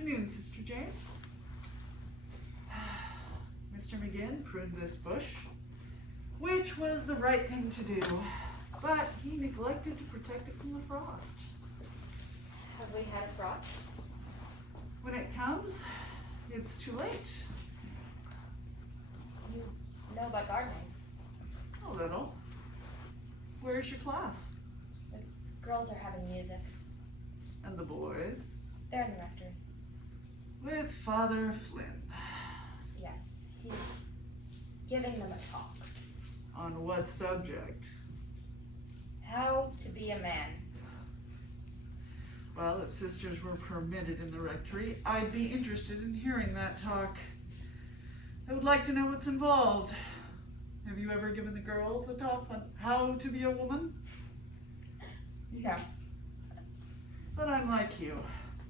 afternoon, Sister James. Mr. McGinn pruned this bush, which was the right thing to do, but he neglected to protect it from the frost. Have we had a frost? When it comes, it's too late. You know about gardening. A little. Where's your class? The girls are having music. And the boys? They're in the rectory. With Father Flynn. Yes, he's giving them a talk. On what subject? How to be a man. Well, if sisters were permitted in the rectory, I'd be interested in hearing that talk. I would like to know what's involved. Have you ever given the girls a talk on how to be a woman? No. But I'm like you.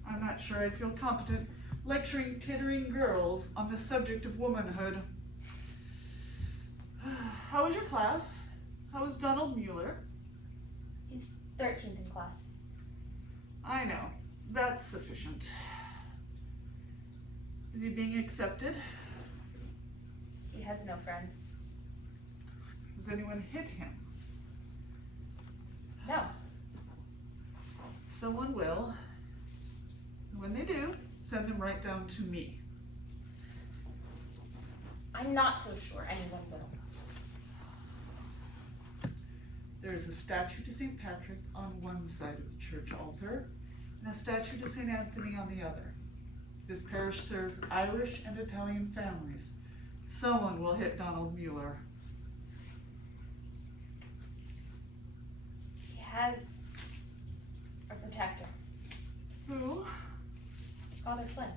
I'm not sure I'd feel competent lecturing tittering girls on the subject of womanhood. How was your class? How was Donald Mueller? He's 13th in class. I know. That's sufficient. Is he being accepted? He has no friends. Has anyone hit him? No. Someone will. And when they do, send them right down to me. I'm not so sure anyone will. There is a statue to St. Patrick on one side of the church altar, and a statue to St. Anthony on the other. This parish serves Irish and Italian families. Someone will hit Donald Mueller. He has a protector. Who? Father Flynn.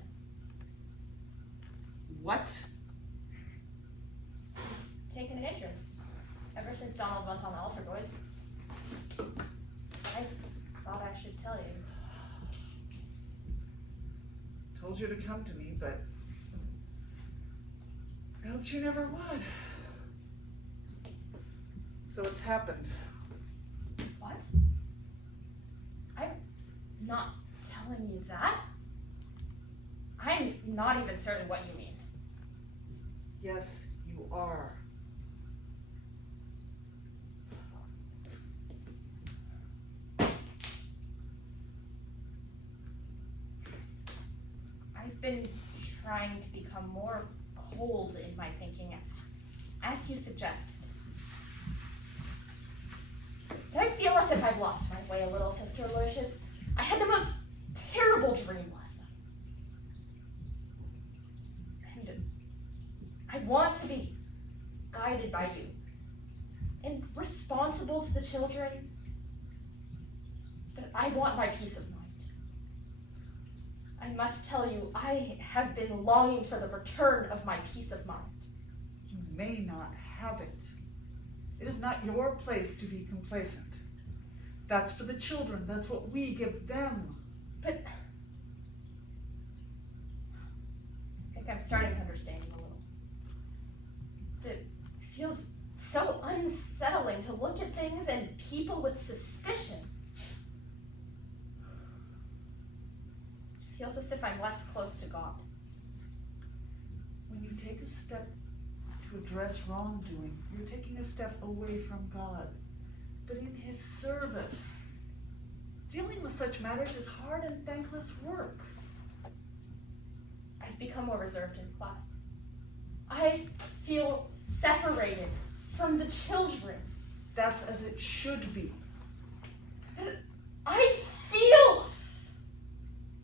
What? He's taken an interest ever since Donald went on the altar boys. I thought I should tell you. Told you to come to me, but I hoped you never would. So it's happened. What? I'm not telling you that. I'm not even certain what you mean. Yes, you are. I've been trying to become more cold in my thinking, as you suggested. But I feel as if I've lost my way a little, Sister Aloysius. I had the most terrible dream last night. And I want to be guided by you and responsible to the children, but I want my peace of mind. I must tell you, I have been longing for the return of my peace of mind. You may not have it. It is not your place to be complacent. That's for the children. That's what we give them. But I think I'm starting to understand you a little. But it feels so unsettling to look at things and people with suspicion. It feels as if I'm less close to God. When you take a step to address wrongdoing, you're taking a step away from God. But in His service, dealing with such matters is hard and thankless work. I've become more reserved in class. I feel separated from the children. That's as it should be. I feel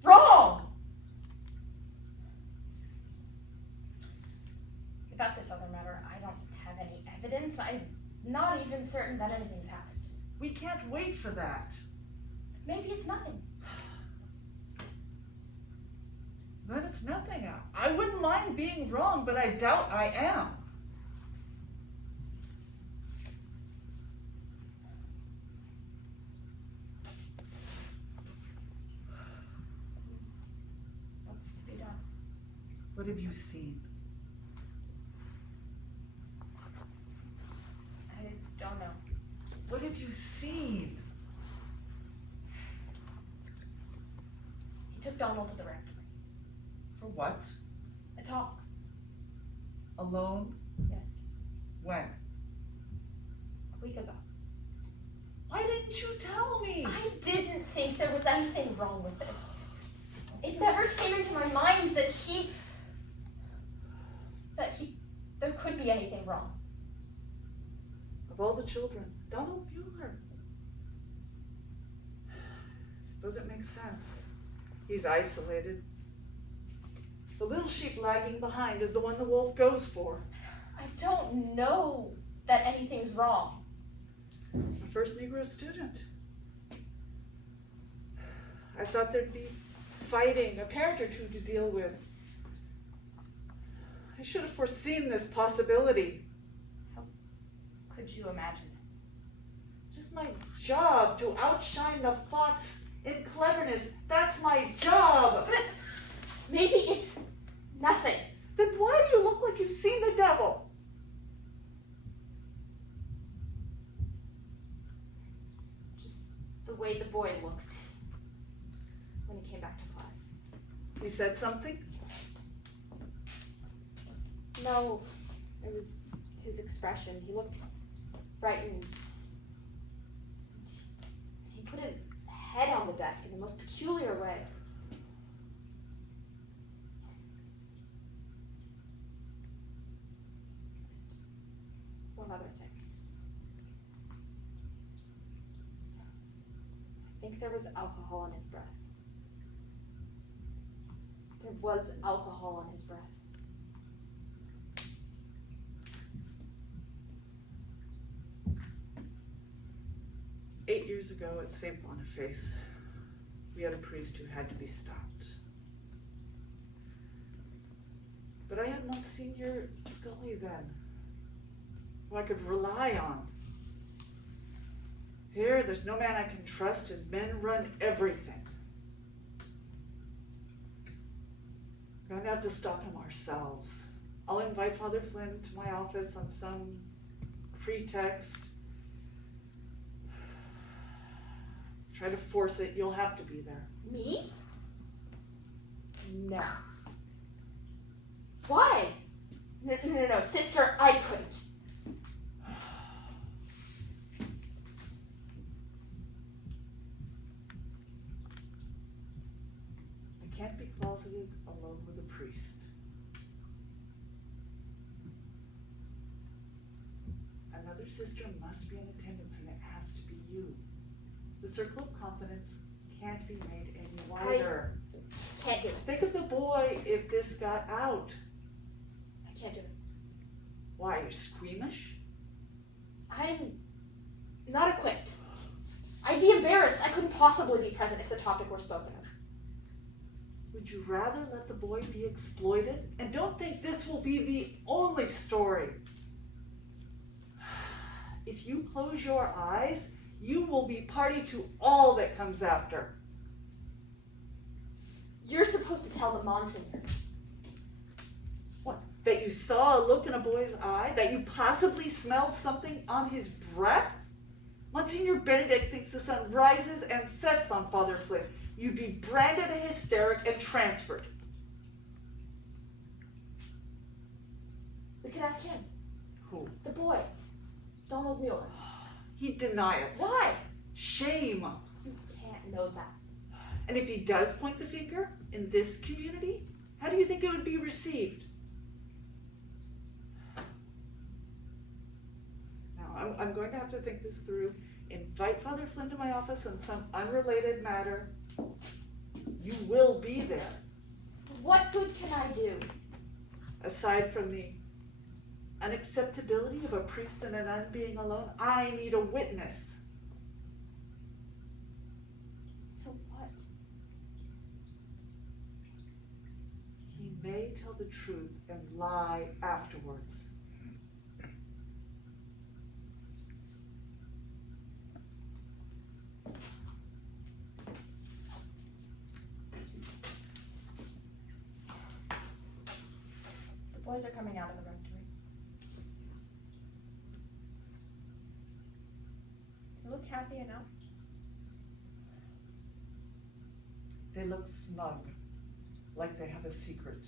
wrong. About this other matter, I don't have any evidence. I'm not even certain that anything's happened. We can't wait for that. Maybe it's nothing. Then it's nothing. I wouldn't mind being wrong, but I doubt I am. What's to be done? What have you seen? I don't know. What have you seen? He took Donald to the rectory. For what? A talk. Alone? Yes. When? A week ago. Why didn't you tell me? I didn't think there was anything wrong with it. It never came into my mind that there could be anything wrong. Of all the children, Donald Bueller. Suppose it makes sense. He's isolated. The little sheep lagging behind is the one the wolf goes for. I don't know that anything's wrong. The first Negro student. I thought there'd be fighting, a parent or two to deal with. I should have foreseen this possibility. How could you imagine it? Just my job to outshine the fox in cleverness. That's my job. But maybe it's nothing. Then why do you look like you've seen the devil? It's just the way the boy looked when he came back to class. He said something? No, it was his expression. He looked frightened. He put his head on the desk in the most peculiar way. One other thing. I think there was alcohol in his breath. There was alcohol in his breath. "8 years ago at St. Boniface, we had a priest who had to be stopped. But I had Monsignor Scully then, who I could rely on. Here, there's no man I can trust, and men run everything. We're going to have to stop him ourselves. I'll invite Father Flynn to my office on some pretext. Try to force it, you'll have to be there." Me? No. Why? No, sister, I couldn't. I can't be closeted alone with a priest. Another sister must be in attendance, and it has to be you. The circle of confidence can't be made any wider. I can't do it. Think of the boy if this got out. I can't do it. Why, you're squeamish? I'm not equipped. I'd be embarrassed. I couldn't possibly be present if the topic were spoken of. Would you rather let the boy be exploited? And don't think this will be the only story. If you close your eyes, you will be party to all that comes after. You're supposed to tell the Monsignor. What? That you saw a look in a boy's eye? That you possibly smelled something on his breath? Monsignor Benedict thinks the sun rises and sets on Father Flynn. You'd be branded a hysteric and transferred. We could ask him. Who? The boy. Donald Mueller. He'd deny it. Why? Shame. You can't know that. And if he does point the finger in this community, how do you think it would be received? Now, I'm going to have to think this through. Invite Father Flynn to my office on some unrelated matter. You will be there. What good can I do? Aside from the unacceptability of a priest and a nun being alone, I need a witness. So what? He may tell the truth and lie afterwards. The boys are coming out of the room to me. You look happy enough. They look smug. like they have a secret.